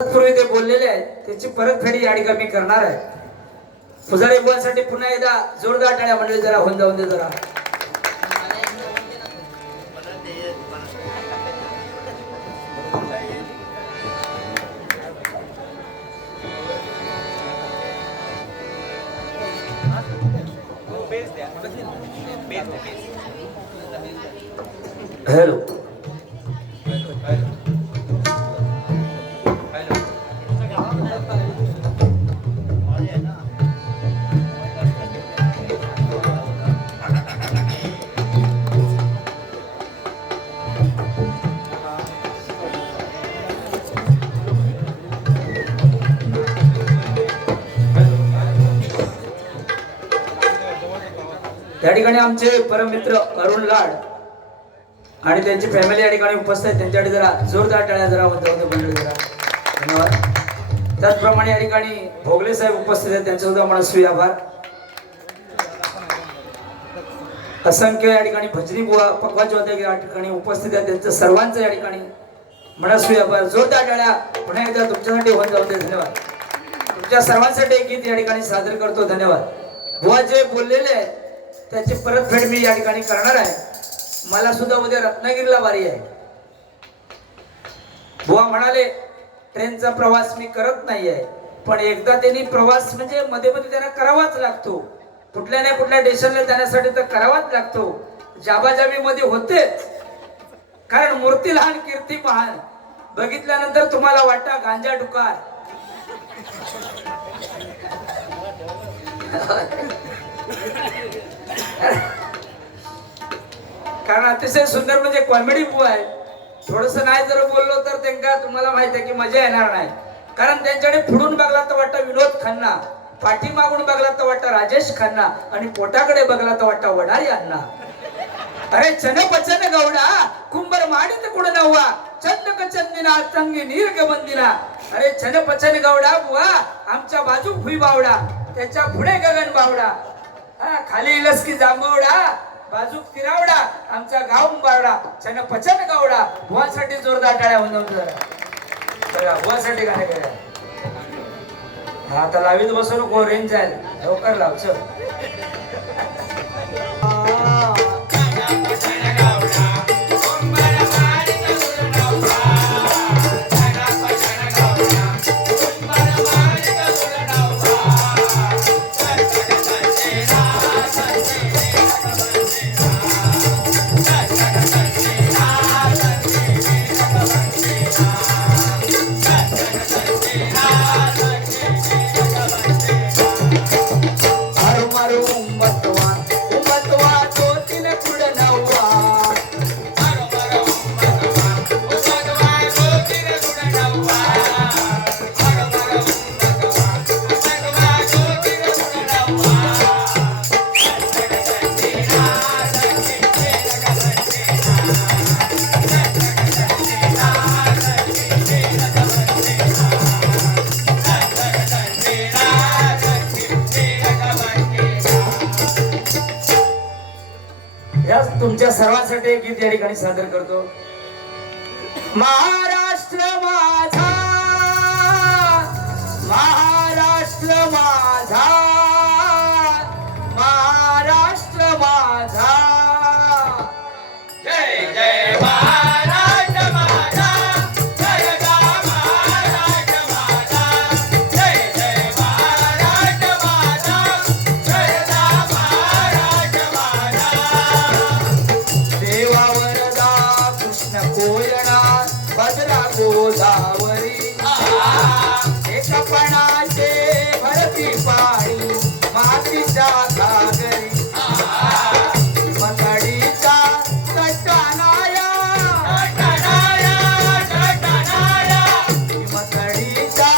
पूर्वी ते बोललेले आहेत त्याची परतफेडी या ठिकाणी मी करणार आहे. पुजारी बुवांसाठी पुन्हा एकदा जोरदार टाळ्या मंडळी जरा होऊन जाऊन दे जरा. हॅलो या ठिकाणी आमचे परममित्र अरुण लाड आणि त्यांची फॅमिली या ठिकाणी उपस्थित आहेत. त्यांच्याकडे जरा जोरदार टाळ्या जरा वाजवतो मंडळी जरा. धन्यवाद. त्याचप्रमाणे या ठिकाणी भोगले साहेब उपस्थित आहेत, त्यांचे सुद्धा मनस्वी आभार. असंख्य या ठिकाणी भजनी बुवा पकवाचे होते या ठिकाणी उपस्थित आहेत, त्यांचं सर्वांचं या ठिकाणी मनस्वी आभार. जोरदार टाळ्या पुन्हा एकदा तुमच्यासाठी होऊन जाऊ दे. धन्यवाद. तुमच्या सर्वांसाठी एक गीत या ठिकाणी सादर करतो. धन्यवाद. बुवा जे बोललेले आहेत त्याची परतफेड मी या ठिकाणी करणार आहे. मला सुद्धा उद्या रत्नागिरीला वारी आहे. बुवा म्हणाले ट्रेनचा प्रवास मी करत नाही आहे, पण एकदा त्यांनी प्रवास म्हणजे मध्ये मध्ये त्यांना करावाच लागतो. कुठल्या ना कुठल्या स्टेशनला जाण्यासाठी तर करावाच लागतो. जाबाजाबी मध्ये होतेच, कारण मूर्ती लहान कीर्ती महान. बघितल्यानंतर तुम्हाला वाटतं गांजा डुकार. कारण अतिशय सुंदर म्हणजे कॉमेडी बुवा आहे. थोडस नाही जर बोललो तर त्यांना तुम्हाला माहित आहे की मजा येणार नाही. कारण त्यांच्याकडे पुढून बघला तर वाटतं विनोद खन्ना, पाठीमागून बघला तर वाटतं राजेश खन्ना, आणि पोटाकडे बघला तर वाटतं वडारी अण्णा. अरे चन पचन गौडा कुंभर माडित कुड नव्वा चंदक चंदिना तंगी नीर्ग बंदिना. अरे चन पचन गौडा बुवा आमच्या बाजू भुई बावडा, त्याच्या पुढे गगन बावडा. खाली लसकी जांभवडा बाजूक तिरावडा आमचा गाव बावडा. छन पचन गावडा. बुवासाठी जोरदार टाळ्या होऊन बघा. बुवासाठी गाणे करा. हा आता लावीत बसू नको, रेंज जाईल. लवकर लाव चल. तुमच्या सर्वांसाठी एक गीत या ठिकाणी सादर करतो. महाराष्ट्र माझा, महाराष्ट्र माझा, महाराष्ट्र माझा. जय जय महाराष्ट्र माझा, जय जय महाराष्ट्र माझा, जय जय महाराष्ट्र माझा, जय जय महाराष्ट्र माझा. देवा वरदा कृष्ण कोयना भद्रा गोदावरी, एकपणाचे भरती पाणी मातीच्या घागरी. मंगडीचा तटणाया तटणाया तटणाया, मंगडीचा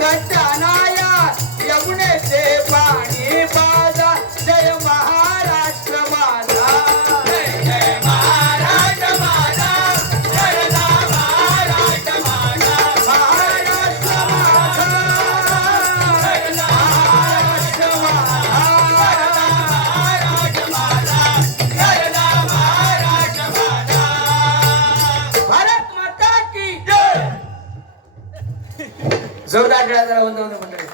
तटणाया यमुनेचे पाणी बाजा. जय महाराष्ट्र माझा, जय जय महाराष्ट्र माझा, जय जय महाराष्ट्र माझा. महाराष्ट्र माझा, जोरदार टाळ्या जरा वंदवून मंडळी.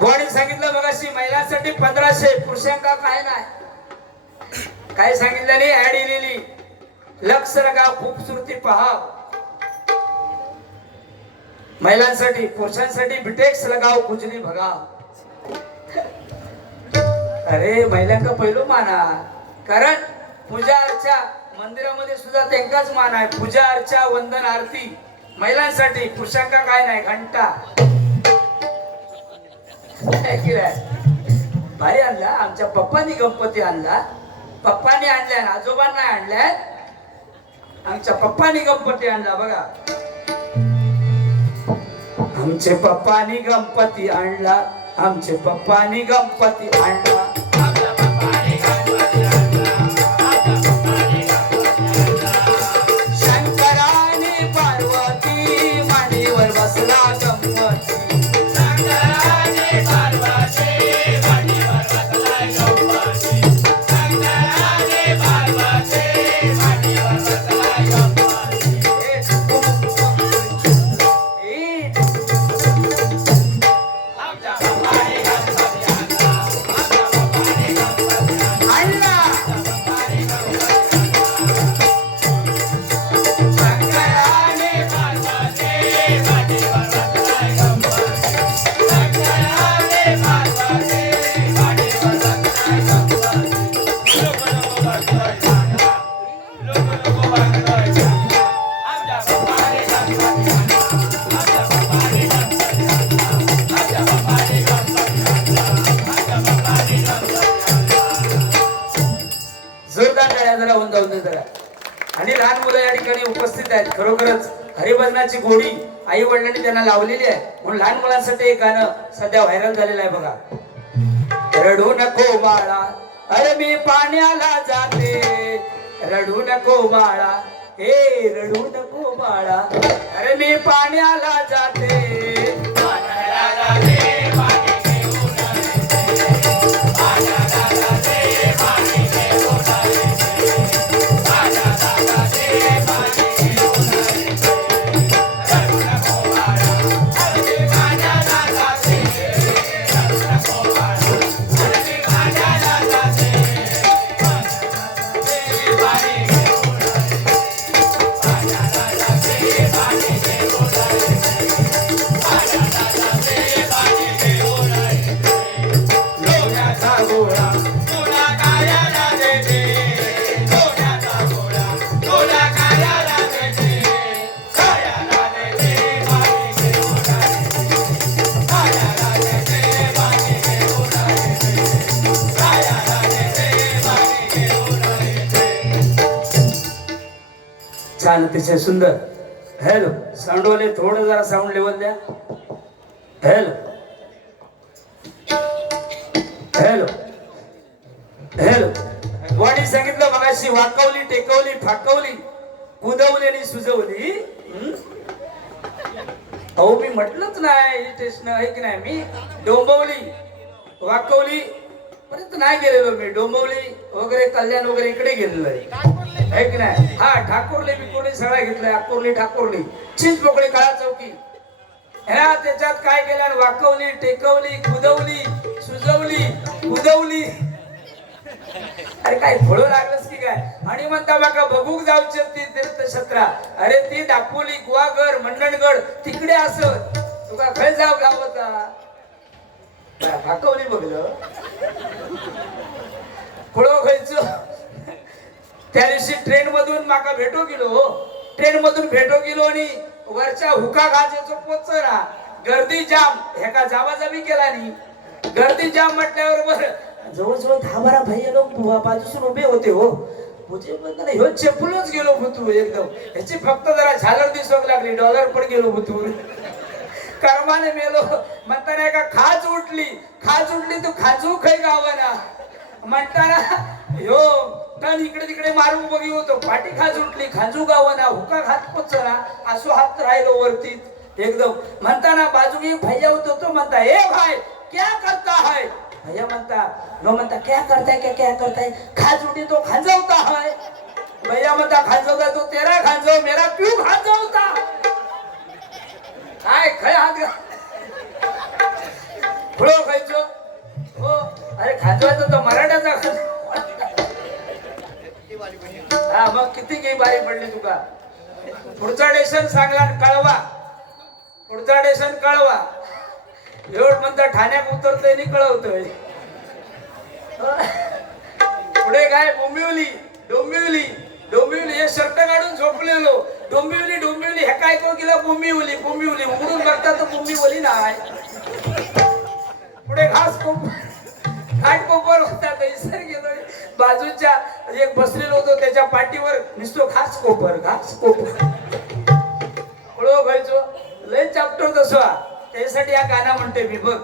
बोर्डने सांगितलं मगाशी महिलांसाठी 1500, पुरुषांका काय नाही. काय सांगितलं नाही, ऍड लिहिली. लक्ष लगा खूबसूरती पहा. महिलांसाठी, पुरुषांसाठी बिटेक्स लगाव कुजली बघा. अरे महिलांका पहिलं माना, कारण पूजा अर्चा मंदिरामध्ये सुद्धा त्यांकाच मान आहे. पूजा अर्चा वंदन आरती महिलांसाठी, पुरुषांका काय नाही. घंटा भारी आणला. आमच्या पप्पांनी गणपती आणला. पप्पांनी आणल्या, आजोबांना आणल्या. आमच्या पप्पांनी गणपती आणला बघा. आमचे पप्पांनी गणपती आणला. आमचे पप्पांनी गणपती आणला. शंकराने पार्वती मांडीवर बसला गणपती. आणि लहान मुलं या ठिकाणी उपस्थित आहेत. खरोखरच हरिभजनाची गोडी आई वडिलांनी त्यांना लावलेली आहे. म्हणून लहान मुलांसाठी एक गाणं सध्या व्हायरल झालेलं आहे बघा. रडू नको बाळा, अरे मी पाण्याला जाते. रडू नको बाळा, हे रडू नको बाळा, अरे मी पाण्याला जाते. छान, अतिशय सुंदर. हॅलो सांडोले, थोडं जरा साऊंड लेवल द्या. Hello hello hello. वाणी सांगितलं मगाशी, वाकवली, टेकवली, फाकवली, कुदवली आणि सुजवली. अहो मी म्हटलंच नाही टेस्ट आहे की नाही. मी डोंबवली, वाकवली पर्यंत नाही गेलेलो. मी डोंबवली वगैरे, कल्याण वगैरे इकडे गेलेलो आहे की नाही. हा ठाकूरले बिकोली सगळा घेतलाय. अकोरली, ठाकूरली, चिंचपोकळी, काळा चौकी. ह्या त्याच्यात काय केलं, वाकवली, टेकवली, कुदवली, सुजवली, कुदवली. अरे काय फळू लागलंस की काय. आणि म्हणता बघा बघूक जाऊची ती तीर्थक्षेत्रा. अरे ती दापोली, गुहागर, मंडणगड तिकडे असत. तुका खय जाव गाव होता. वाकवली बघलं फळो खायचं. त्या दिवशी ट्रेन मधून माका भेटो गेलो. ट्रेन मधून भेटो गेलो आणि वरच्या हुका घाजायचो पोचरा. गर्दी जाम, ह्या जावाजावी केला नाही. गर्दी जाम म्हटल्यावर बरं जवळजवळ 10-12 भैया लोक बाजूसून उभे होते. हो मुझे ह्यो चेपलोच गेलो भूतू एकदम. ह्याची फक्त जरा झालर दिसोक लागली. डॉलर पण गेलो भूतू. कर्माने मेलो म्हणताना का खाज उठली. खाज उठली तू खाजू खाई गावाना म्हणताना ह्यो टन इकडे तिकडे मारून बघी होतो. पाठी खाज उठली, खाजू गावाना, हुका हात पोचला, असो हात राहिलो वरती एकदम. म्हणताना बाजू एक भैया होतो. तो म्हणता, ए भाई क्या करता है. भैया म्हणता, नो म्हणता क्या करताय, क्या करताय. खाज उठी तो खांजवता है. भैया म्हणता, खांजवता तो तेरा खांजव, मेरा क्यों खांजवता. हात घाल फुलो खायचो हो अरे खाजवायचं तर मराठाचा हा मग किती काही बारी पडली तुका पुढचा स्टेशन सांगला कळवा पुढचा स्टेशन कळवा एवढ म्हणता ठाण्यात उतरतोय आणि कळवतोय पुढे काय डोंबिवली डोंबिवली डोंबिवली हे शर्ट काढून झोपलेलो डोंबिवली डोंबिवली हे काय को गेला बोंबिवली बोंबिवली उघडून बघता तर बोंबिवली नाही पुढे घास घाट कोपर होता सर गेलो बाजूच्या एक बसलेलो होतो त्याच्या पाठीवर नुसतो घास कोपर फळो खायचो लय चापटो तसवा त्यासाठी हा गाणं म्हणते मी बघ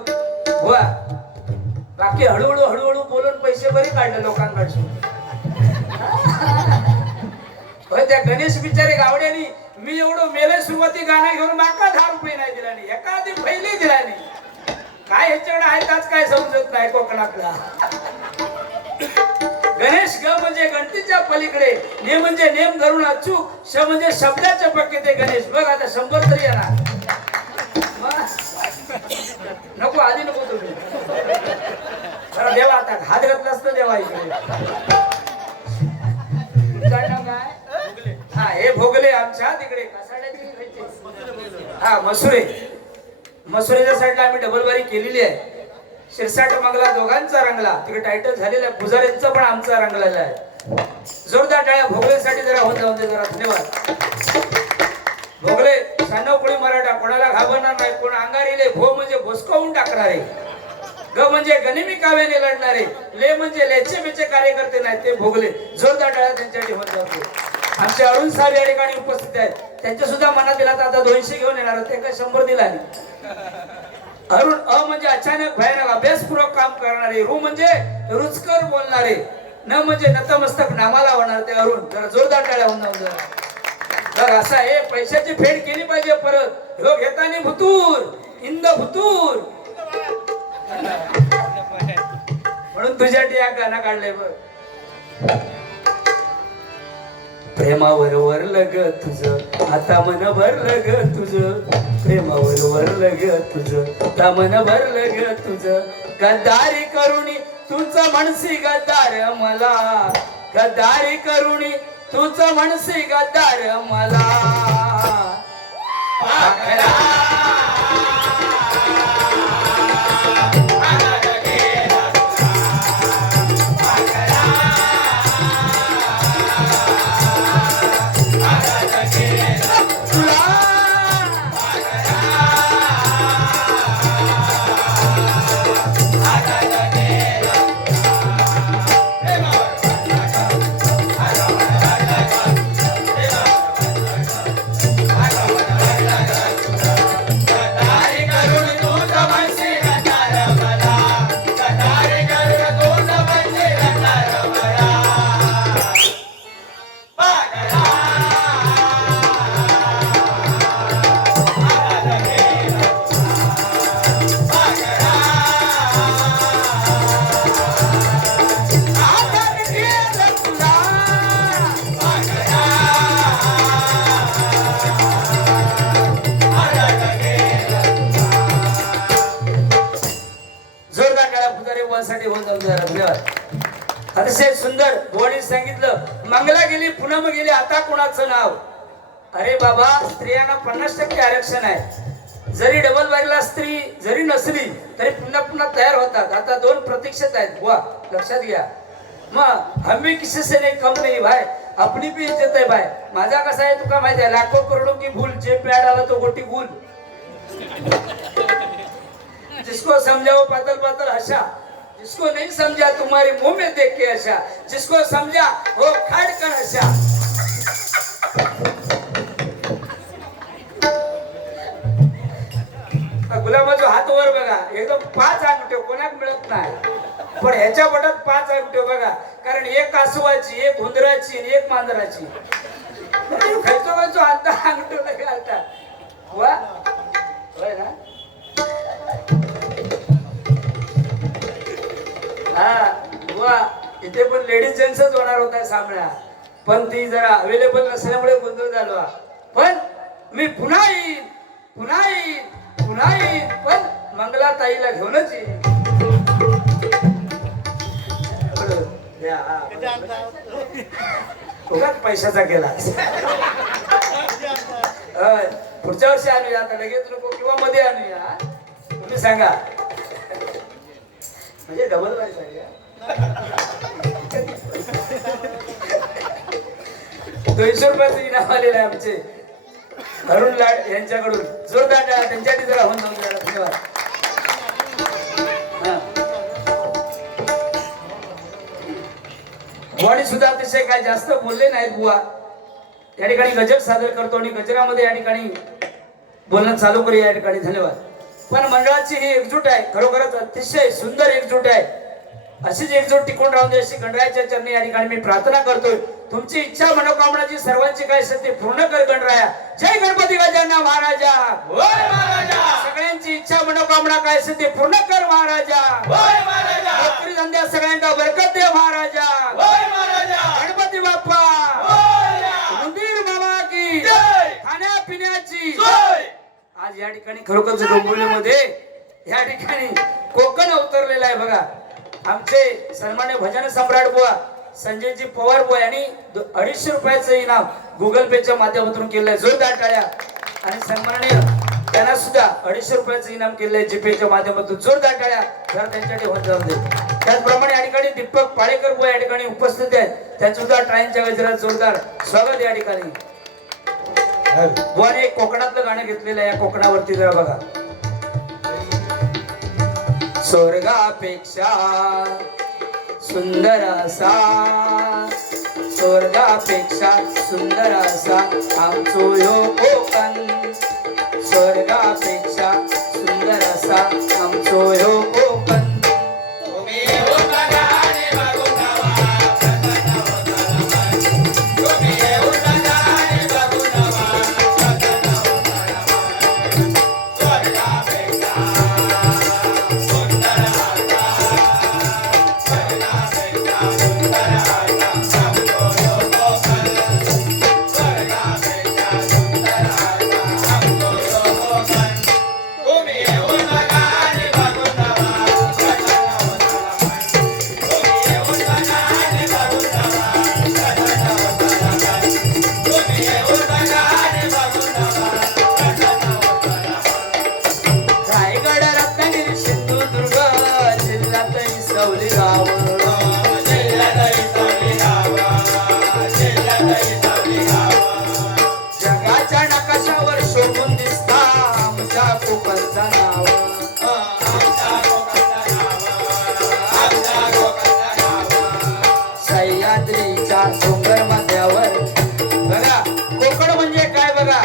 बुवा बाकी हळूहळू हळूहळू बोलून पैसे बरे काढले लोकांकडचे त्या गणेश बिचारे गावड्यानी मी एवढं मेले सुरुवाती गाणं घेऊन माका 10 रुपये नाही दिला नाही एका आधी पहिले दिला नाही काय ह्याच्याकडे आहे त्याच काय समजत नाही कोकणातला गणेश ग म्हणजे गणतीच्या पलीकडे ने म्हणजे नेम धरून अचूक श म्हणजे शब्दाच्या पक्के ते गणेश बघ आता 100 तरी येणार नको आधी नको तुम्ही बरं देवा आता हात घातला असतं देवा इकडे हा हे भोगले आमच्या तिकडे हा मसुरे मसुरेच्या साईडला आम्ही डबल बारी केलेली आहे शिरसाट मंगला दोघांचा रंगला तिकडे टायटल झालेला आहे पुजाऱ्यांचा पण आमचा रंगलेला आहे जोरदार टाळ्या भोगलेसाठी जरा होत जाऊन दे जरा धन्यवाद भोगले 96 कोळी मराठा कोणाला घाबरणार नाही कोण अंगारीले भो म्हणजे भोसकावून टाकणारे ग म्हणजे गनिमी काव्याने लढणारे ले म्हणजे लेचे बेचे कार्यकर्ते नाही ते भोगले जोरदार टाळ्या त्यांच्यासाठी होत जातो आमचे अरुण साहेब या ठिकाणी उपस्थित आहेत त्यांच्या सुद्धा मनात दिला तर आता 200 घेऊन येणार ते काय 100 दिला नाही अरुण अ म्हणजे अचानक भयानक अभ्यासपूर्वक काम करणारे रु म्हणजे रुचकर बोलणारे न म्हणजे नतमस्तक नामाला होणार ते अरुण जरा जोरदार टाळ्या होऊन जाऊन तर असा हे पैशाची फेड केली पाहिजे परत ह्यो घेताना भुतूर इंद भुतूर म्हणून तुझ्यासाठी या गाणं काढलंय बघ प्रेमावर वरलं ग तुझं आता मन भरलं ग तुझं प्रेमावर वरलं ग तुझं आता मन भरलं ग तुझं गद्दारी करुणी तुझं म्हणसी गद्दार मला गद्दारी करुणी तुझं म्हणसी गद्दार मला अतिशय सुंदर बोणी सांगितलं मंगला गेली पुनम गेली आता कोणाचं नाव अरे बाबा स्त्रियांना 50% आरक्षण आहे जरी डबल बारीला स्त्री जरी नसली तरी पुन्हा पुन्हा तयार होतात आता 2 प्रतीक्षित आहेत वा लक्षात घ्या मग हमी किसी से नहीं कम नहीं भाई अपनी भी इज्जत है भाई माझा कसा आहे तुका माहिती आहे लाखो करोडों की भूल जे पैड आला तो गोटी भूल जिसको समझाओ पातल पातल हंसा जिसको नहीं समझा तुम्हारे मुंह में देख के हंसा जिसको समझा वो खाड़ कर हंसा गुलाबाचा हात वर बघा एकदम 5 अंगठे कोणाक मिळत नाही पण ह्याच्या बोटात 5 अंगठे बघा कारण एक कासवाची एक हुंदराची आणि एक मांजराची खायचो खायचो आता अंगठे लगे आता वा होय ना हा वा इथे पण लेडीज जेंट्सच होणार होता सामना पण ती जरा अवेलेबल नसल्यामुळे गोंधळ झाला पण मी पुन्हा येईन पुन्हा येईन पुन्हा खायला घेऊनच ये. उगाच पैशाचा केला. पुढच्या वर्षी आणूया, आता लगेच नको किंवा मध्ये आणूया. तुम्ही सांगा म्हणजे डबल व्हायचं. 200 रुपयाचं इनाम आलेलं आहे आमचे अरुण लाड यांच्याकडून. जोरदार टाळ्या त्यांच्यासाठी जरा होऊन जाऊन द्या. धन्यवाद. बुवानी सुद्धा अतिशय काय जास्त बोलले नाहीत. बुवा या ठिकाणी गजर सादर करतो आणि गजरामध्ये या ठिकाणी बोलणं चालू करूया या ठिकाणी. धन्यवाद. पण मंडळाची ही एकजूट आहे, खरोखरच अतिशय सुंदर एकजूट आहे. अशीच एकजूट टिकून राहून दे अशी गणरायाच्या चरणी या ठिकाणी मी प्रार्थना करतोय. तुमची इच्छा मनोकामनाची सर्वांची काय असेल ते पूर्ण कर गणराया. जय गणपती गजानन महाराजा. सगळ्यांची इच्छा मनोकामना काय असेल ते पूर्ण कर महाराजा. नोकरी धंद्या सगळ्यांना बरकत दे महाराजा. गणपती बाप्पा मंदिर मामा की खाण्यापिण्याची. आज या ठिकाणी खरोखर डोंबिवलीमध्ये या ठिकाणी कोकण अवतरलेला आहे बघा. आमचे सन्मान्य भजन सम्राट बुवा संजयजी पवार बुवा यांनी 250 रुपयाचं इनाम गुगल पेच्या माध्यमातून केलंय. जोरदार टाळ्या. आणि सन्माननीय त्यांना सुद्धा 250 रुपयाचं इनाम केलंय जीपेच्या माध्यमातून. जोरदार टाळ्या जरा त्यांच्याकडे होत जाऊ दे. त्याचप्रमाणे या ठिकाणी दीपक पाळेकर बुवा या ठिकाणी उपस्थित आहेत. त्यांचं सुद्धा ट्रायनच्या गजरात जोरदार स्वागत या ठिकाणी. बुवाने एक कोकणातलं गाणं घेतलेलं आहे, या कोकणावरती जरा बघा. स्वर्गापेक्षा सुंदर असा, स्वर्गापेक्षा सुंदर असा आमचो ह्यो कोकण. स्वर्गापेक्षा सुंदर असा आमचो ह्यो कोकण. जगाच्या नकाशावर शोभून दिसता आमच्या कोकणचा नाव. सह्याद्रीच्या डोंगर मध्यावर बघा. कोकण म्हणजे काय बघा.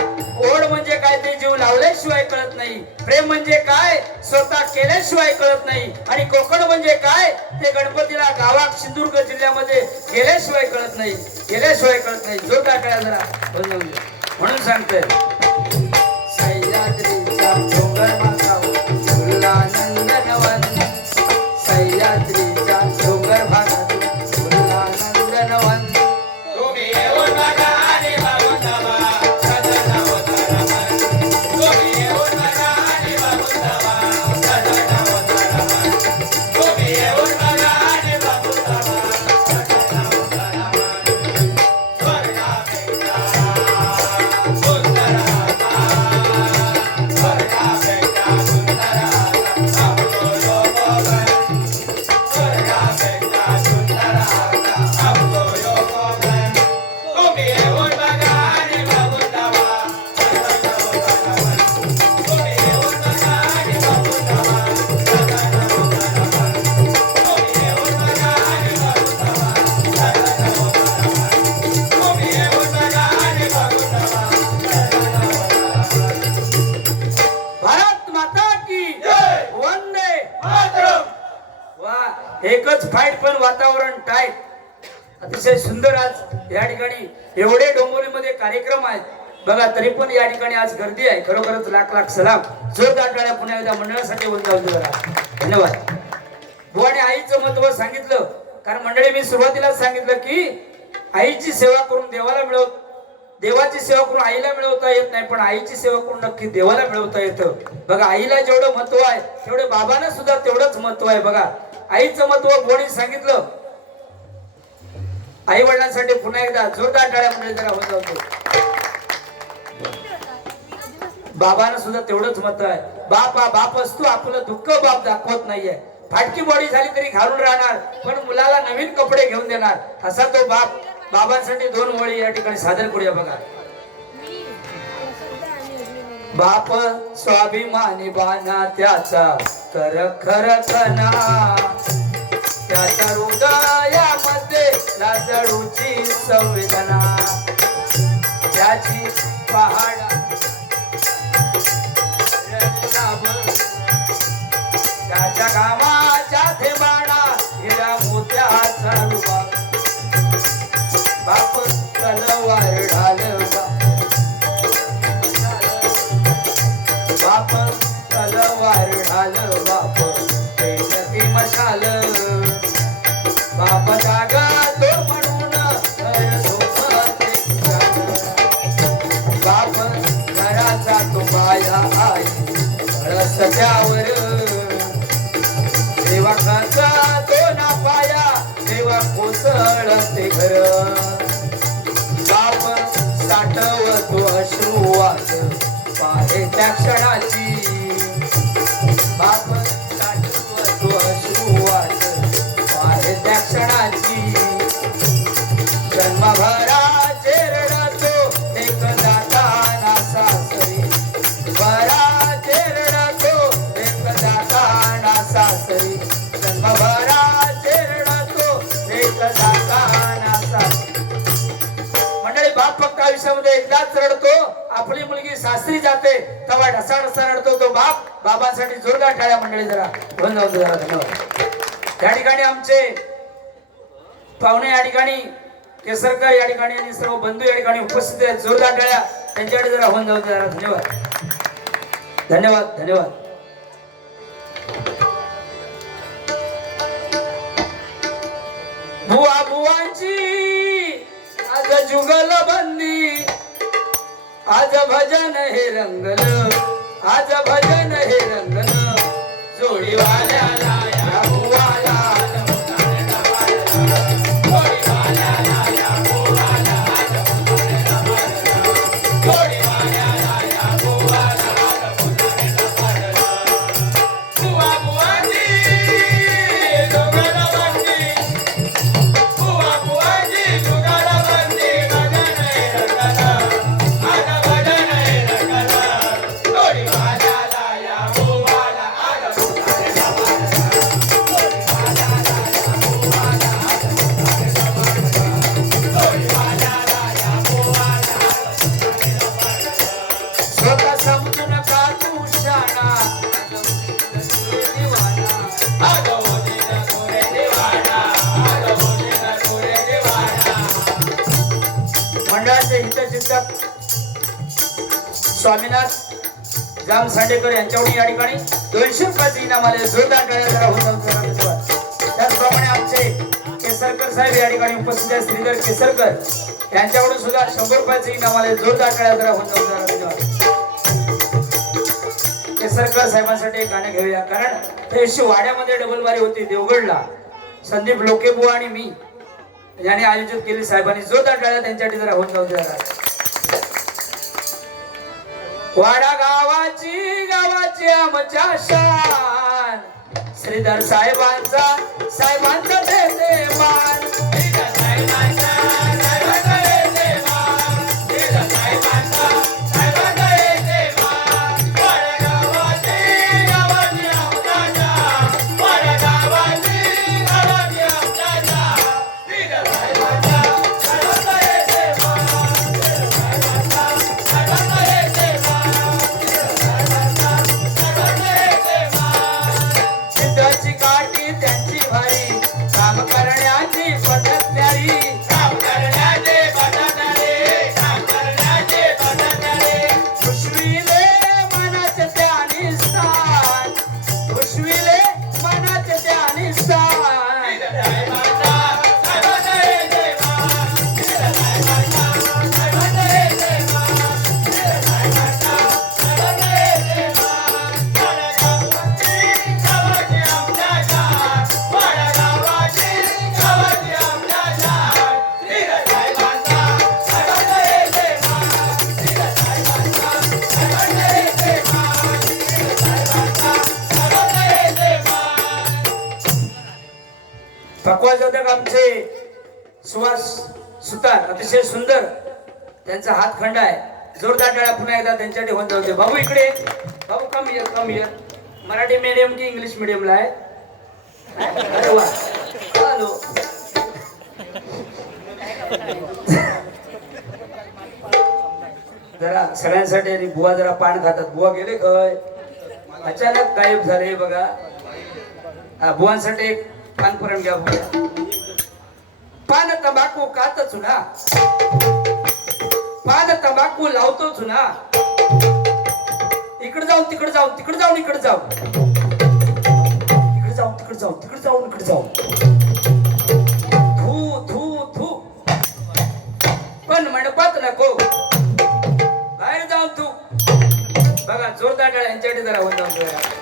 ओढ म्हणजे काय ते जीव लावल्याशिवाय कळत नाही. प्रेम म्हणजे काय स्वतः केल्याशिवाय कळत नाही. आणि कोकण म्हणजे काय ते गणपतीला गावात सिंधुदुर्ग जिल्ह्यामध्ये गेल्याशिवाय कळत नाही. गेल्याशिवाय कळत नाही. जोरदार करा जरा म्हणून सांगतोय. सह्याद्रीच्या डोंगर माथ्यावर फुलला नंदनवन. सह्याद्रीच्या डोंगर भागात फुलला नंदनवन. एकच फाईट पण वातावरण टाईट. अतिशय सुंदर आज या ठिकाणी एवढे डोंबिवलीमध्ये कार्यक्रम आहेत बघा, तरी पण या ठिकाणी आज गर्दी आहे. खरोखरच लाख लाख सलाम. जोरदार टाळ्या पुन्हा एकदा मंडळासाठी होऊन जाऊ दे. धन्यवाद. बुवाने आईचं महत्व सांगितलं, कारण मंडळी मी सुरुवातीलाच सांगितलं की आईची सेवा करून देवाची सेवा करून आईला मिळवता येत नाही, पण आईची सेवा करून नक्की देवाला मिळवता येतं. बघा, आईला जेवढं महत्व आहे तेवढे बाबांना सुद्धा तेवढंच महत्व आहे. बघा, आईचं महत्व कोणी सांगितलं? आई वडिलांसाठी पुन्हा एकदा जोरदार टाळ्या म्हणजे जरा होत जातो. बाबांना सुद्धा तेवढंच महत्व आहे. बाप हा बाप असतो, आपलं दुःख बाप दाखवत नाहीये. फाटकी बॉडी झाली तरी घालून राहणार, पण मुलाला नवीन कपडे घेऊन देणार, असा तो बाप. बाबांसाठी 2 ओळी या ठिकाणी सादर करूया. बघा, बाप स्वाभिमानी बाना त्याचा कर खर खना, त्याच्या हृदयामध्ये लाजळूची संवेदना, त्याची पहाड त्याच्या कामाच्या थेबाडा हिरा मोत्याचा रुबाब, बाप तलवार ढालवा, बाप तलवार ढाल, बाप तेजती मशाल, बाप जागा तो म्हणून बाप घराचा तो पाया आई सजावर, देवा खाचा तो ना पाया देवा कोसळते घर, बाप साठवतो अश्रुवात पाहे त्या क्षणाची, बाप साठवतो अश्रुवात पाहे त्या क्षणाची, जन्मभराचे रडतो एक जाताना सासरी, भराचे रडतो एक जाताना सासरी, जन्मभराचे रडतो एक जाताना सासरी. मंडळी, बाप फक्त आयुष्यामध्ये एकदाच रडतो. आपली मुलगी सासरी जाते तेव्हा ढसा ढसा रडतो तो बाप. बाबांसाठी जोरदार टाळ्या मंडळी जरा धन्यवाद. या ठिकाणी आमचे पाहुणे या ठिकाणी केसरकर या ठिकाणी आणि सर्व बंधू या ठिकाणी उपस्थित आहेत. जोरदार टाळ्या त्यांच्याकडे जरा होऊन जाऊ जरा. धन्यवाद धन्यवाद धन्यवाद. बुवा बुवांची आज जुगल बंदी, आज भजन हे रंगल, आज भजन हे रंगल, जोडीवाल्याला या बुवाला स्वामीनाथ जाम सांडेकर यांच्याकडून या ठिकाणी 200 रुपयाचे इनाम आले. जोरदार टाळ्या जरा होऊन जाऊ. त्याचप्रमाणे आमचे केसरकर साहेब या ठिकाणी उपस्थित आहेत. श्रीधर केसरकर यांच्याकडून सुद्धा 100 रुपयाचे इनाम आले. जोरदार टाळ्या जरा होऊन जाऊ. केसरकर साहेबांसाठी एक गाणं घेऊया, कारण ते वाड्यामध्ये डबलबारी होती देवगडला. संदीप लोकेबुवा आणि मी याने आयोजित केली साहेबांनी. जोरदार टाळ्या त्यांच्यासाठी जरा होऊन जाऊ द्या. वाडा गावाची आमच्या शान, श्रीधर साहेबांचा देते मान, श्रीधर साहेबांचा देते मान, श्रीधर साहेबांचा देते मान. वाडा गावाची आमच्या शान, वाडा गावाची आमच्या शान, श्रीधर साहेबांचा देते मान, श्रीधर साहेबांचा देते मान. काठी त्यांची भारी वाजवतात आमचे सुहास सुतार, अतिशय सुंदर त्यांचा हातखंड आहे. जोरदार टाळ्या पुन्हा एकदा त्यांच्यासाठी होऊन जाऊ दे. बाबू इकडे, बाबू कम हिअर. मराठी मीडियम की इंग्लिश मीडियमला आहे? अरे वा, हॅलो. जरा सगळ्यांसाठी आणि बुवा जरा पान खातात. बुवा गेले काय अचानक गायब झाले बघा. बुवांसाठी एक पान पुरण घ्या. पान तंबाखू खातच ना, पान तंबाखू लावतोच ना. इकडे जाऊन तिकडे जाऊन, तिकडे जाऊन इकडे जाऊन, इकडे जाऊन तिकडे जाऊन, तिकडे जाऊन इकडे जाऊन, धू धू धू. पण मंडपात नको, बाहेर जाऊन तू. बघा जोरदार टाळ्या यांच्याकडे जरा होऊन जाऊन.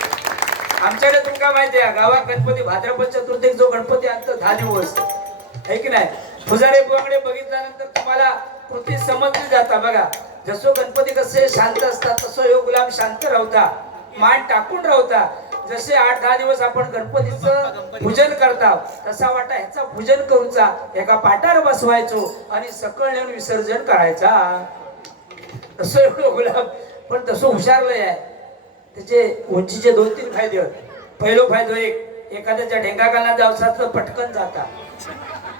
आमच्याकडे तुमका माहिती आहे गावात गणपती भाद्रपद चतुर्थीक जो गणपती आणतो 10 दिवस आहे की नाही. पुजारी बुवाकडे बघितल्यानंतर तुम्हाला कृती समजली जाता. बघा जसो गणपती कसे शांत असतात तसं ह्यो गुलाम शांत राहता, मान टाकून राहता. जसे 8-10 दिवस आपण गणपतीचं पूजन करता तसा वाटा ह्याचा पूजन करूचा, एका पाटावर बसवायचो आणि सकळ नेऊन विसर्जन करायचा. तसं एवढं गुलाम पण तसं हुशारलंय आहे. त्याचे उंचीचे 2-3 फायदे आहेत. पहिलो फायदो एखाद्याच्या ढेंगा घालण्यात जावसाच पटकन जाता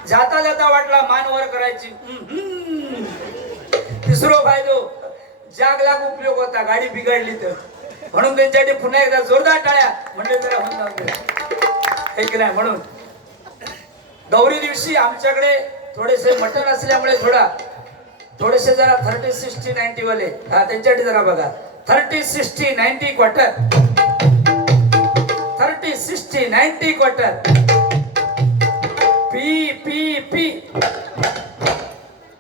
जाता जाता वाटला मान वर करायची. तिसरो फायदो जाग लाग उपयोग होता गाडी बिघडली तर. म्हणून त्यांच्यासाठी पुन्हा एकदा जोरदार टाळ्या म्हणजे जरा हे की नाही. म्हणून गौरी दिवशी आमच्याकडे थोडेसे मटण असल्यामुळे थोडेसे जरा 30-60-90 वाले त्यांच्यासाठी जरा बघा. 30-60-90 quarter, 30-60-90 quarter. P P P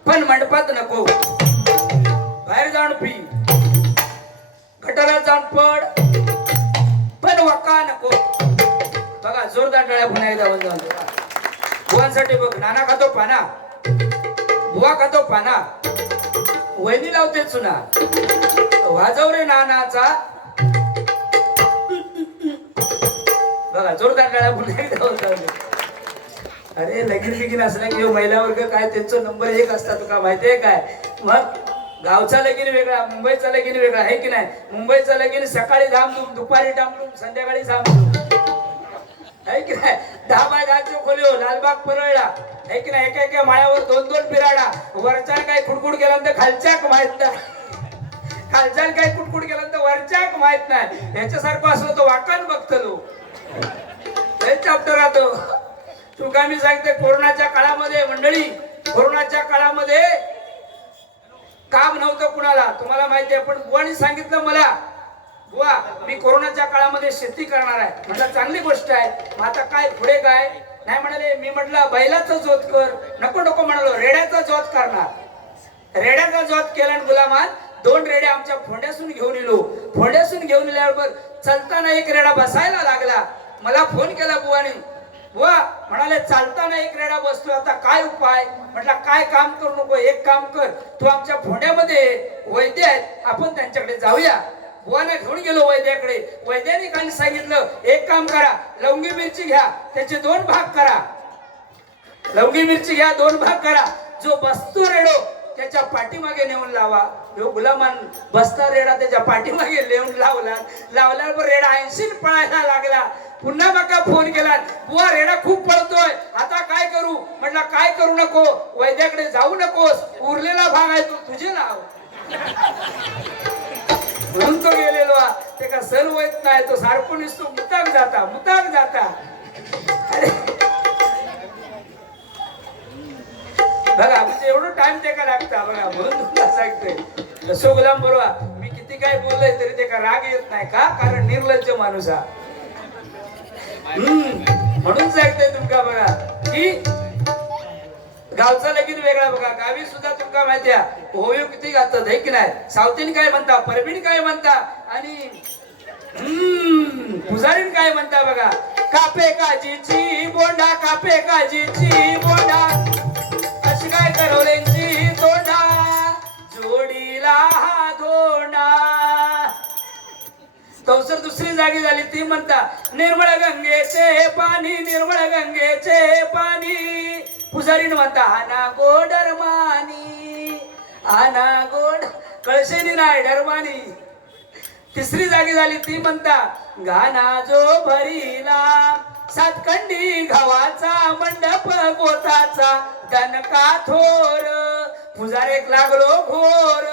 पण मंडपात नको, बाहेर जाऊन पी. गटारात जाऊन पड पण वका नको. बघा जोरदार टाळ्या पुन्हा एकदा जाऊन. बुवांसाठी बघ, नाना खातो पाना, बुवा खातो पाना, वहिनी लावते चुना. वाजव रे नानाचा. बघा जोरदार टाळ्या पुन्हा एकदा जाऊन. अरे लगीन बिगीन असला की महिला वर्ग काय त्यांचा नंबर 1 असतात. तुका माहितीये काय? मग गावचा लगीन वेगळा, मुंबईचा लगीन वेगळा आहे की नाही. मुंबईचा लगीन सकाळी धामधूम, दुपारी धामधूम, संध्याकाळी धामधूम आहे की नाही. 10 बाय 10 खोली लालबाग परळला आहे की नाही. एका माळ्यावर 2-2 पिराडा. वरच्या काय कुडकुड केल्यानंतर खालच्याक माहित नाही, खालच्या काय कुडकुड केल्यानंतर वरच्याक माहित नाही. याच्यासारखं असलं तो वाकान बघतलो चॅप्टर राहतो. तुका मी सांगते कोरोनाच्या काळामध्ये मंडळी, कोरोनाच्या काळामध्ये काम नव्हतं कुणाला. तुम्हाला माहिती आहे. पण बुवानी सांगितलं मला, बुवा मी कोरोनाच्या काळामध्ये शेती करणार आहे. म्हटलं चांगली गोष्ट आहे. मग आता काय पुढे काय? नाही म्हणाले. मी म्हटलं बैलाचा जोत कर. नको नको म्हणालो, रेड्याचा जोत करणार. रेड्याचा जोत केला आणि गुलामात 2 रेड्या आमच्या फोंड्यासून घेऊन येलो. फोंड्यासून घेऊन येल्यावर चालताना एक रेडा बसायला लागला. मला फोन केला बुवानी. बुवा म्हणाले चालताना एक रेडा बसतो, आता काय उपाय? म्हटलं काय काम करू नको, एक काम कर, तू आमच्या फोंड्यामध्ये वैद्य आहेत, आपण त्यांच्याकडे जाऊया. बुवाने घेऊन गेलो वैद्याकडे. वैद्याने काय सांगितलं, एक काम करा, लवंगी मिरची घ्या, त्याचे 2 भाग करा. लवंगी मिरची घ्या, 2 भाग करा. जो बसतो रेडो त्याच्या पाठीमागे नेऊन लावा. जो गुलामान बसता रेडा त्याच्या पाठीमागे नेऊन लावल्यावर रेडा 80 पळायला लागला. पुन्हा बघा फोन केला, बुवा रेडा खूप पळतोय, आता काय करू? म्हटलं काय करू नको, वैद्याकडे जाऊ नकोस, उरलेला भाग आहे तो तुझे लाव. म्हणून तो गेलेलो. ते का सर्व येत नाही, तो सारखं निसतो मुताक जाता. अरे बघा म्हणजे एवढं टाइम ते का लागता बघा. म्हणून तुला सांगतोय जसो गुलाम बरोबर मी किती काय बोललोय तरी ते का राग येत नाही का? कारण निर्लज्ज माणूस हा. म्हणून सांगतोय तुमका बघा की गावचा लगीन वेगळा. बघा गावी सुद्धा तुमका माहिती आहे होयो किती गातात आहे की नाही. सावतीन काय म्हणता, परबीण काय म्हणता आणि पुजारीन काय म्हणता बघा. कापे काजीची बोंडा, कापे काजीची बोंडा, अशी काय करवलेंची तोंडा, जोडीला धोंडा. तवसर दुसरी जागी झाली ती म्हणता निर्मळ गंगेचे पाणी निर्मळ गंगेचे पाणी. पुजारीन म्हणता आना गोड डरमानी आना गोड कळशेनी नाही डरमानी. तिसरी जागी झाली ती म्हणता गाना जो भरीला सातखंडी गव्हाचा मंडप गोताचा दणका थोर. पुजारेक लागलो घोर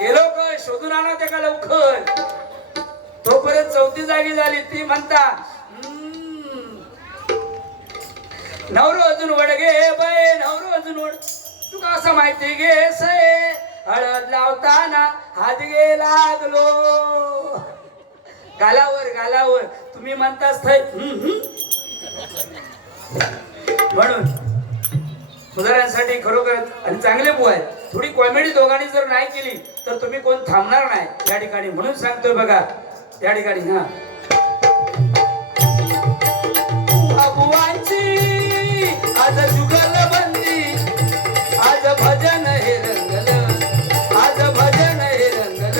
गेलो क शोधून आणा त्या का लवकर. तोपर्यंत चौथी जागी झाली ती म्हणता नवरो अजून वडगे बाय नवरो अजून वड. तुका असं माहिती घे सय हळद लावताना हात गे लागलो. गालावर गालावर तुम्ही म्हणताच थय म्हणून पुजाऱ्यांसाठी खरोखर आणि चांगले बुवा आहेत. थोडी कॉमेडी दोघांनी जर नाही केली तर तुम्ही कोण थांबणार नाही या ठिकाणी. म्हणून सांगतोय बघा या ठिकाणी हा बुवांची आज जुगल बंदी आज भजन हे रंगल आज भजन हे रंगल.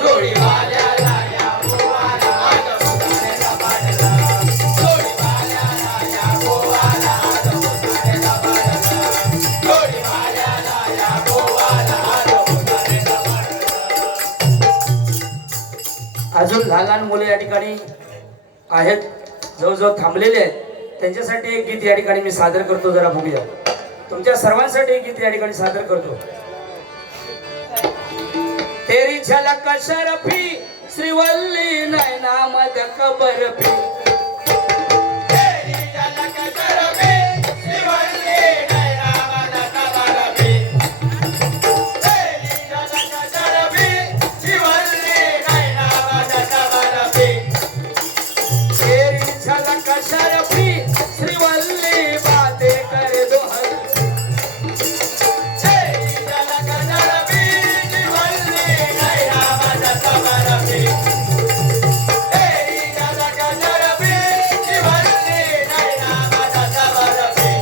जोडी वाल्याला या बुवाला आज भजनेला पाडला जोडी वाल्याला या बुवाला आज भजनेला पाडला जोडी वाल्याला या बुवाला आज भजनेला पाडला. अजून लहान मुले या ठिकाणी आहेत जवळजवळ थांबलेले आहेत. त्यांच्यासाठी एक गीत या ठिकाणी मी सादर करतो. जरा बघूया. तुमच्या सर्वांसाठी एक गीत या ठिकाणी सादर करतो. तेरी झलक शरफी श्रीवल्ली नैना मदक बर्फी. तेरी झलक शरफी श्रीवल्ली नैना मदक बर्फी. तेरी झलक शरफी श्रीवल्ली नैना मदक बर्फी. तेरी झलक शरफी श्रीवल्ली बातें कर दो हर. तेरी झलक शरफी श्रीवल्ली नैना मदक बर्फी. तेरी झलक शरफी श्रीवल्ली नैना मदक बर्फी.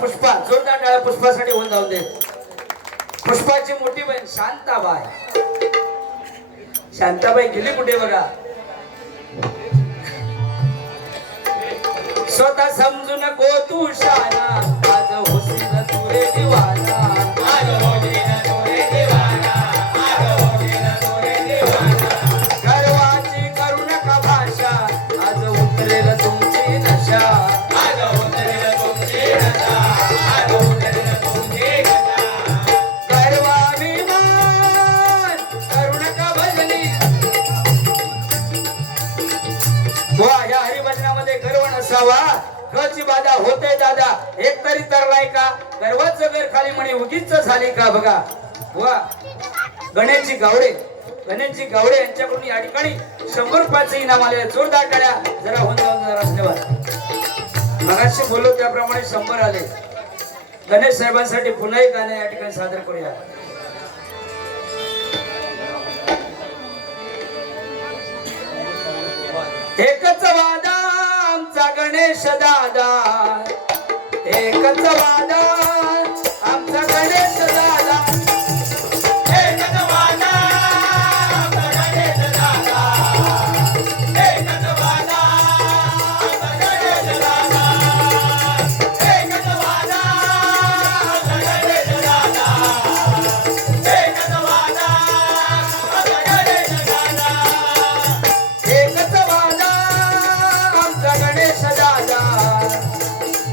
पुष्पा जोरदार टाळ्या पुष्पासाठी होऊन जाऊन दे. पुष्पाची मोठी बहीण शांताबाई. शांताबाई गेली कुठे बघा. स्वतः समजू नको तू शाना आज होशील तू रे दिवाना आज होशील तू रे दिवाना आज होशील तू रे दिवाना. गर्वाची करू नका भाषा आज उतरेल तुमची नशा आज उतरेल तुमची नशा आज उतरेल तुमची नशा. गर्वाभिमान करू नका भजनी. या हरिभजनामध्ये गर्व नसावा. गची बाधा होते दादा एक तरी तरलाय का. गर्वाचं घर खाली म्हणे उगीच झाली का बघा. वा गणेशजी गावडे यांच्याकडून या ठिकाणी 100 रुपयाचं इनाम आले. जोरदार टाळ्या जरा होऊन जाऊन जरा धन्यवाद. मगाशी बोललो त्याप्रमाणे 100 आले. गणेश साहेबांसाठी पुन्हा एक गाणं या ठिकाणी सादर करूया. एकच वादा आमचा गणेश दादा, एकच वादा आमचा गणेश दादा, एकच वादा आमचा गणेश दादा, एकच वादा आमचा गणेश दादा, एकच वादा आमचा गणेश दादा, एकच वादा आमचा गणेश दादा, एकच वादा आमचा गणेश दादा,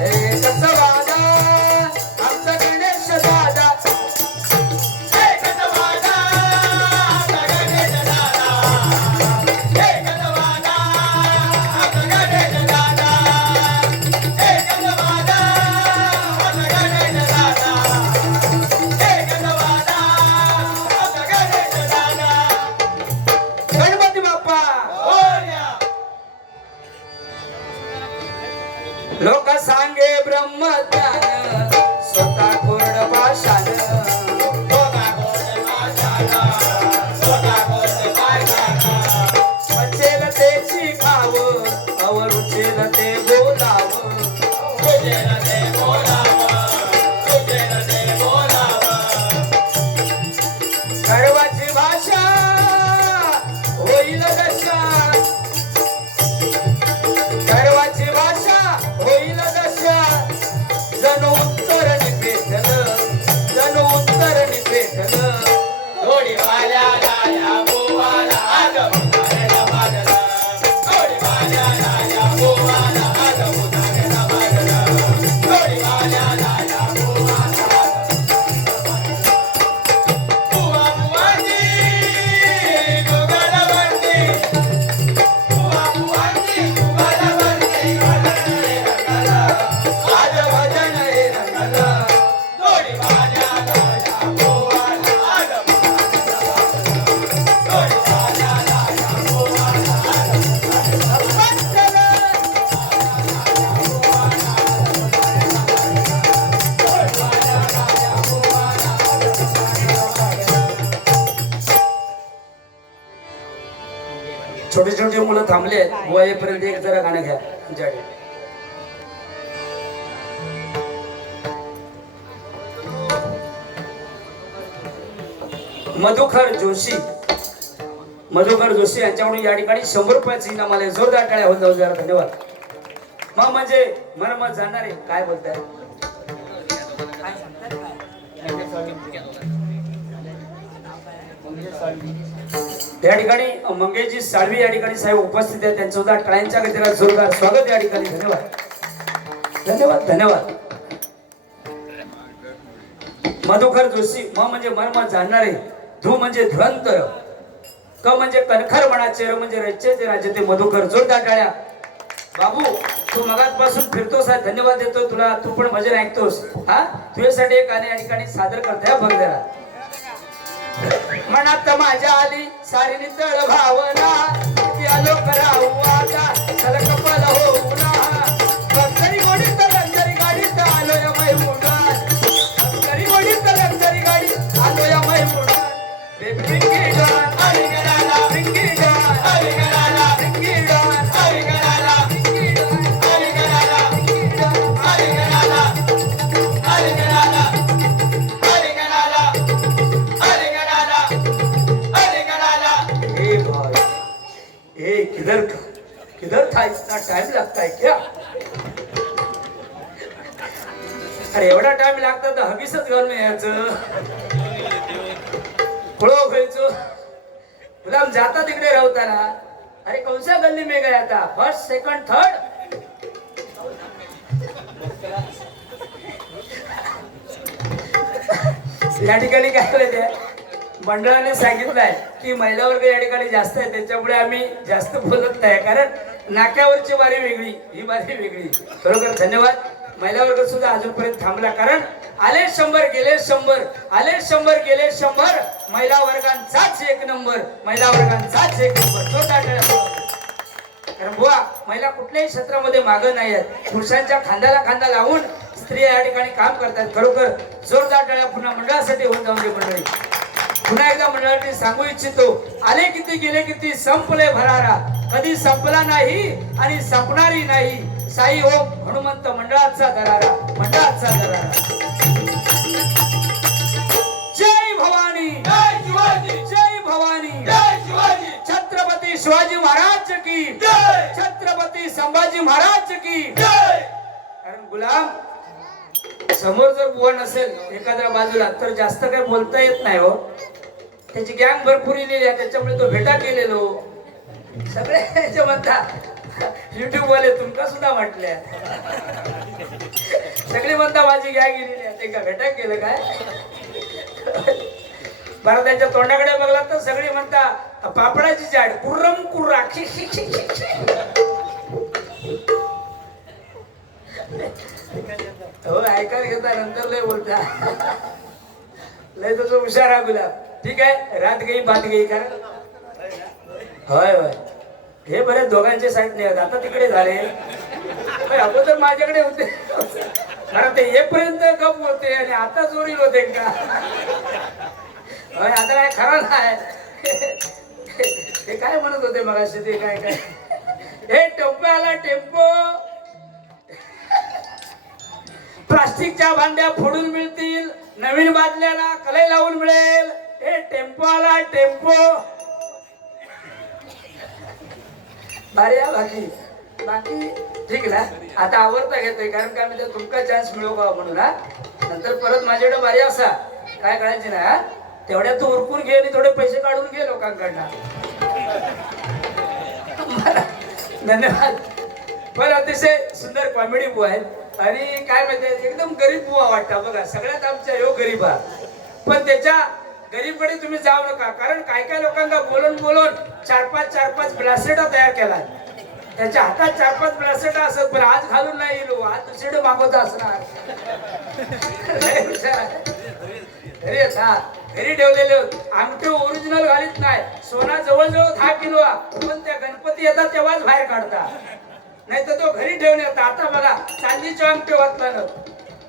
एकच वादा आमचा गणेश दादा, एकच वादा आमचा गणेश दादा, एकच वादा आमचा गणेश दादा, एकच वादा आमचा गणेश दादा, एकच वादा आमचा गणेश दादा. गणपती बाप्पा मोरया. लोक सांगे ब्रह्मज्ञान स्वतः कोरड भाषान, स्वतः कोरड भाषान, स्वतः कोरड भाषान, पचेल तेची खाव अवरुचेल ते बोलाव, रुचेल ते बोलाव, रुचेल ते बोलाव. गर्वाची भाषा होईल दशा, गर्वाची भाषा होईल दशा, जणू उत्तर निपेटल, जणू उत्तर निपेटल. थोडी वाल्या लाया गोवाला आग उतारेला मागला, थोडी वाल्या लाया गोवाला आग उतारेला मागला, थोडी वाल्या लाया गोवाला आग बुवा बुवांनी जुगलबंदी, बुवा बुवांनी जुगलबंदी, आज भजन हे रंगलं, थोडी वाल्या लाया गोवाला आग उतारेला मागला, थोडी वाल्या लाया गोवाला आग उतारेला मागला. छोटे छोटे मुलं थांबले आहेत. बुवा येईपर्यंत एक जरा गाणं घ्या तुमच्याकडे. मधुकर जोशी, मधुकर जोशी यांच्याकडून या ठिकाणी 100 रुपयाची इनाम आले. जोरदार टाळ्या होत जाऊ जरा. धन्यवाद. मग म्हणजे मरमत जाणारे काय बोलताय? या ठिकाणी मंगेशजी साळवी या ठिकाणी साहेब उपस्थित आहेत. त्यांचं सुद्धा टाळ्यांच्या गजरात जोरदार स्वागत या ठिकाणी. धन्यवाद, धन्यवाद, धन्यवाद. मधुकर जोशी, म म्हणजे मर्म जाणणारे, धू म्हणजे धुरंतर, क म्हणजे कणखर मनाचे, र म्हणजे रच्चेचे राजे ते मधुकर. जोरदार टाळ्या. बाबू तू मगाचपासून फिरतोस आहे. धन्यवाद देतो तुला. तू पण भजन ऐकतोस. हा तुझ्यासाठी एक गाणे या ठिकाणी सादर करताय बघ जरा. मनात माझ्या आली सारी नितळ भावना, किती आलो कराऊ आता सलकपल होऊ ना. लंगरी गोडीत लंगरी गाडीत आलो या मैमुना, लंगरी गोडीत लंगरी गाडीत आलो या मैमुना. पिंकी डॉन हरी गडाला, पिंकी डॉन हरी गडाला, पिंकी डॉन हरी गडाला, पिंकी डॉन हरी गडाला, पिंकी डॉन हरी गडाला, हरी गडाला, हरी गडाला, हरी गडाला, हरी गडाला. हे भाई, हे किधर था? इतना टाइम लगता है क्या? अरे एवढा टाइम लागतो तर हवीसच घालून यायचं, फळो खायचं. गुलाम जाता तिकडे राहताना. अरे कौशा गल्ली में गया था, फर्स्ट सेकंड थर्ड. या ठिकाणी काय माहिती आहे, मंडळाने सांगितलंय की महिला वर्ग या ठिकाणी जास्त आहे, त्याच्यामुळे आम्ही जास्त बोलत नाही. कारण नाक्यावरची बारी वेगळी, ही बारी वेगळी. बरोबर. धन्यवाद. महिला वर्ग सुद्धा अजूनपर्यंत थांबला, कारण आले 100 गेले 100, आले 100 गेले 100. महिला वर्गांचाच एक नंबर, महिला वर्गांचाच एक नंबर. तो कारण बुवा महिला कुठल्याही क्षेत्रामध्ये मागं नाही आहेत. पुरुषांच्या खांद्याला खांदा लावून स्त्रिया या ठिकाणी काम करतात. खरोखर जोरदार टाळ्या पुन्हा मंडळासाठी होऊन जाऊन दे मंडळी. पुन्हा एकदा मंडळासाठी सांगू इच्छितो, आले किती गेले किती संपले भरारा, कधी संपला नाही आणि संपणारी नाही. साई ओम हनुमंत मंडळाचा दरारा, मंडळाचा दरारा. जय भवानी, जय शिवाजी, जय भवानी, जय शिवाजी, छत्रपती शिवाजी महाराज की जय, छत्रपती संभाजी महाराज की जय. कारण गुलाम समोर जर बुवा नसेल एखाद्या बाजूला तर जास्त काही बोलता येत नाही हो. त्याची गँग भरपूर इलेली आहे, त्याच्यामुळे तो भेटा केलेलो सगळे जे म्हणतात युट्यूब वाले तुमका सुद्धा म्हटल्या सगळे म्हणता माझी गँग गेलेली आहे. ते का भेटा केलं काय बरं. त्यांच्या तोंडाकडे बघला तर सगळे म्हणता पापडाची जाड कुर्रम कुर्रा हो ऐकायला घेता नंतर लय बोलता लय तुझं हुशार आहे गुलाब. ठीक आहे, रात गई बात गई का. होय होय हे बरेच दोघांचे साईड नाही आता तिकडे झाले. अगोदर माझ्याकडे होते कारण ते येपर्यंत गप होते आणि आता चोरी होते का. होय आता काय खरं नाही. ते काय म्हणत होते मगाशी ते काय काय हे टेम्पो आला टेम्पो, प्लास्टिकच्या भांड्या फोडून मिळतील, नवीन बादल्याला कलई लावून मिळेल. हे टेम्पो आला टेम्पो. बाकी बाकी ठीक ना. आता आवडता घेतोय कारण काय म्हणजे तुमका चान्स मिळू का म्हणून. हा नंतर परत माझ्याकडे बारी असा काय करायची ना तेवढ्या तू उरकून घे आणि थोडे पैसे काढून घे लोकांकडनं. धन्यवाद. पण अतिशय सुंदर कॉमेडी बुवा आहेत आणि काय माहिती एकदम गरीब बुवा वाटता बघा. सगळ्यात आमच्या यो गरीब हा, पण त्याच्या गरीबकडे तुम्ही जाऊ नका कारण काय काय लोकांना बोलून बोलून चार पाच ब्रासलेट तयार केला. त्याच्या हातात 4-5 ब्रासलेट असत पण आज घालून नाही येलो, आज दुसरीकडे मागवत असणार. घरी येतात घरी ठेवलेले अंगठे ओरिजिनल घालीत नाही. सोना जवळजवळ 10 किलो पण त्या गणपती येतात तेव्हाच बाहेर काढतात, नाही तर तो घरी ठेवून येतात. आता बघा चांदीचे अंगठे घातला ना,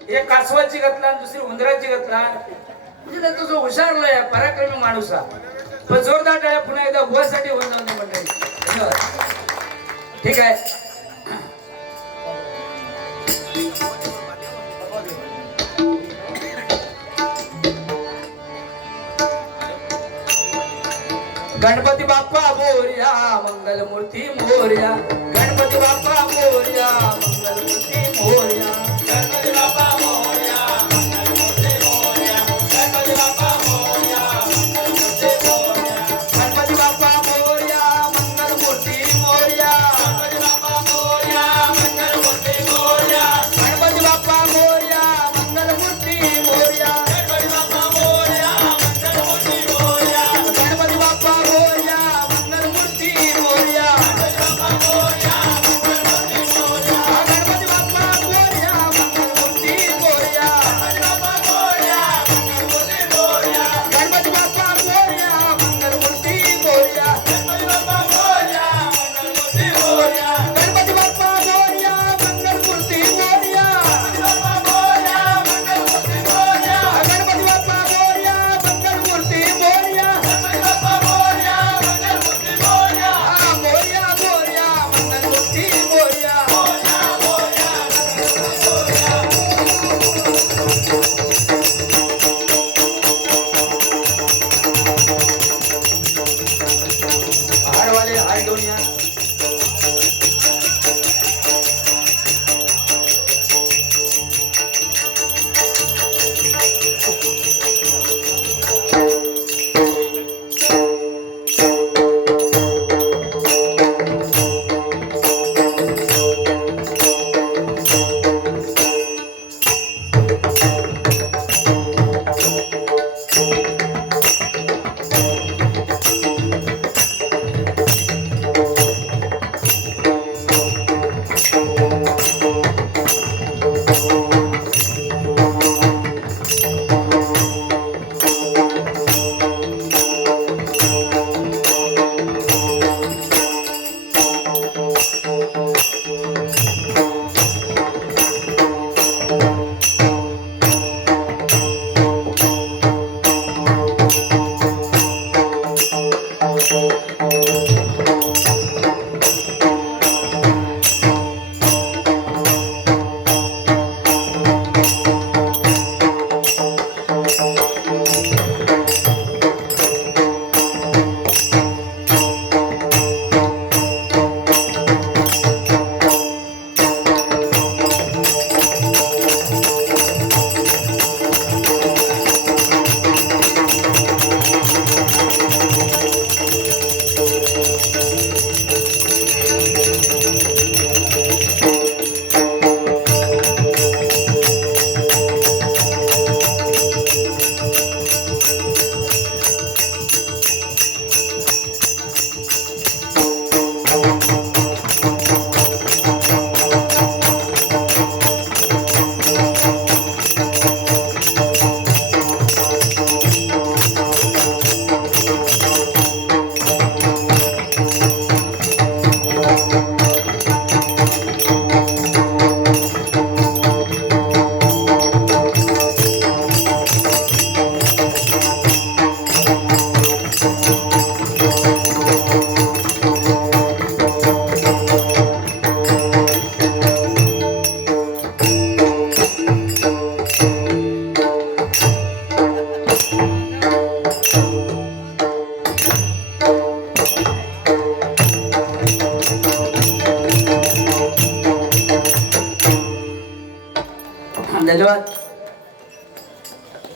एक कासवाची घातला दुसरी उंदराची घातला. म्हणजे तो जो हुशारलाय पराक्रमी माणूस हा. पण जोरदार टाळ्या पुन्हा एकदा बुवासाठी होऊन जाऊन मंडळी. धन्यवाद. ठीक आहे. गणपती बाप्पा मोरया मंगलमूर्ती मोरया, गणपती बाप्पा मोरया मंगलमूर्ती मोरया, गणपती बाप्पा मोरया मंगलमूर्ती मोरया, गणपती बाप्पा मोरया मंगलमूर्ती मोरया, गणपती बाप्पा मोरया मंगलमूर्ती मोरया, गणपती बाप्पा मोरया मंगलमूर्ती मोरया, गणपती बाप्पा मोरया मंगलमूर्ती मोरया, गणपती बाप्पा मोरया मंगलमूर्ती मोरया, गणपती बाप्पा मोरया मंगलमूर्ती मोरया, गणपती बाप्पा मोरया मंगलमूर्ती मोरया, गणपती बाप्पा मोरया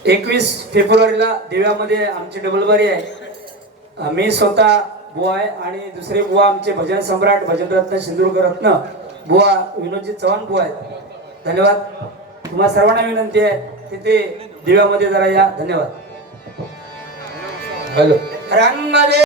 21 फेब्रुवारीला दिव्यामध्ये आमची डबलबारी आहे. मी स्वतः बुवा आहे आणि दुसरे बुवा आमचे भजन सम्राट भजनरत्न सिंधुदुर्ग रत्न बुवा विनोदजी चव्हाण बुवा आहेत. धन्यवाद. तुम्हा सर्वांना विनंती आहे तिथे दिव्यामध्ये जरा या. धन्यवाद. हॅलो. रंगले